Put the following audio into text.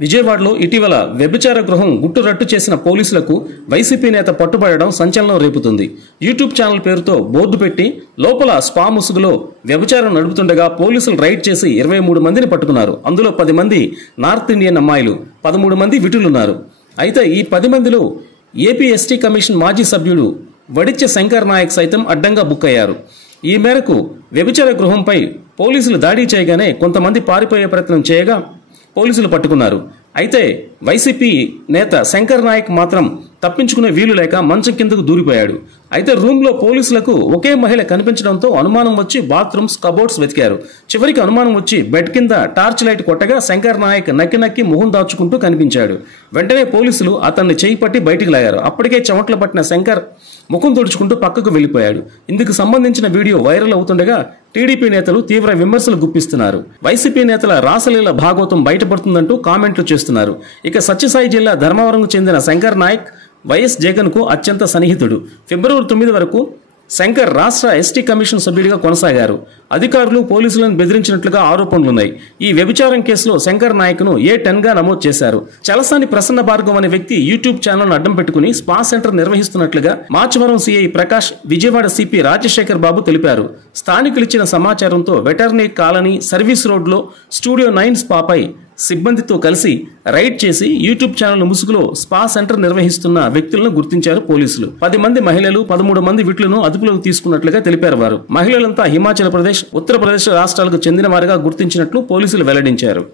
విజయవాడలో ఇటీవల వ్యభిచార గృహం గుట్టురట్టు చేసిన పోలీసులకు వైసీపీ నేత పట్టుబడడం సంచలనం రేపుతుంది. యూట్యూబ్ ఛానల్ పేరుతో బోర్డు పెట్టి లోపల స్పా ముసుగులో వ్యభిచారం నడుపుతుండగా పోలీసులు రైడ్ చేసి 23 మందిని పట్టుకున్నారు. అందులో 10 మంది నార్త్ ఇండియన్ అమ్మాయిలు, 13 మంది విటులున్నారు. అయితే ఈ 10 మందిలో ఏపీ ఎస్టీ కమిషన్ మాజీ సభ్యుడు వడిచ్చ శంకర్ నాయక్ సైతం అడ్డంగా బుక్ అయ్యారు. ఈ మేరకు వ్యభిచార గృహంపై పోలీసులు దాడి చేయగానే కొంతమంది పారిపోయే ప్రయత్నం చేయగా పోలీసులు పట్టుకున్నారు. అయితే వైసీపీ నేత శంకర్ నాయక్ మాత్రం తప్పించుకునే వీలు లేక మంచం కిందకు దూరిపోయాడు. అయితే రూమ్లో పోలీసులకు ఒకే మహిళ కనిపించడంతో అనుమానం వచ్చి బాత్రూమ్స్, కబోర్డ్స్ వెతికారు. చివరికి అనుమానం వచ్చి బెడ్ కింద టార్చ్ లైట్ కొట్టగా శంకర్ నాయక్ నక్కి మొహం దాచుకుంటూ కనిపించాడు. వెంటనే పోలీసులు అతన్ని చేయి పట్టి బయటికి లాగారు. అప్పటికే చెమటలు పట్టిన శంకర్ ముఖం తుడుచుకుంటూ పక్కకు వెళ్లిపోయాడు. ఇందుకు సంబంధించిన వీడియో వైరల్ అవుతుండగా టీడీపీ నేతలు తీవ్ర విమర్శలు గుప్పిస్తున్నారు. వైసీపీ నేతల రాసలీల భాగవతం బయటపడుతుందంటూ కామెంట్లు చేస్తున్నారు. ఇక సత్యసాయి జిల్లా ధర్మవరంకు చెందిన శంకర్ నాయక్ వైఎస్ జగన్ కు అత్యంత సన్నిహితుడు. ఫిబ్రవరి 9 వరకు శంకర్ రాష్ట్ర ఎస్టీ కమిషన్ సభ్యుడిగా కొనసాగారు. అధికారులు పోలీసులను బెదిరించినట్లుగా ఆరోపణలున్నాయి. ఈ వ్యభిచారం కేసులో శంకర్ నాయక్ను A10 గా నమోదు చేశారు. చలసాని ప్రసన్న భార్గవ్ అనే వ్యక్తి యూట్యూబ్ ఛానల్ అడ్డం పెట్టుకుని స్పా సెంటర్ నిర్వహిస్తున్నట్లుగా మాచవరం సిఐ ప్రకాష్, విజయవాడ సిపి రాజశేఖర్ బాబు తెలిపారు. స్థానికులు ఇచ్చిన సమాచారంతో వెటర్నరీ కాలనీ సర్వీస్ రోడ్లో స్టూడియో 9 స్పాపై సిబ్బందితో కలిసి రైడ్ చేసి యూట్యూబ్ ఛానల్ ముసుగులో స్పా సెంటర్ నిర్వహిస్తున్న వ్యక్తులను గుర్తించారు పోలీసులు. 10 మంది మహిళలు, 13 మంది విట్లను అదుపులోకి తీసుకున్నట్లుగా తెలిపారు వారు. మహిళలంతా హిమాచల్ ప్రదేశ్, ఉత్తరప్రదేశ్ రాష్ట్రాలకు చెందిన వారిగా గుర్తించినట్లు పోలీసులు వెల్లడించారు.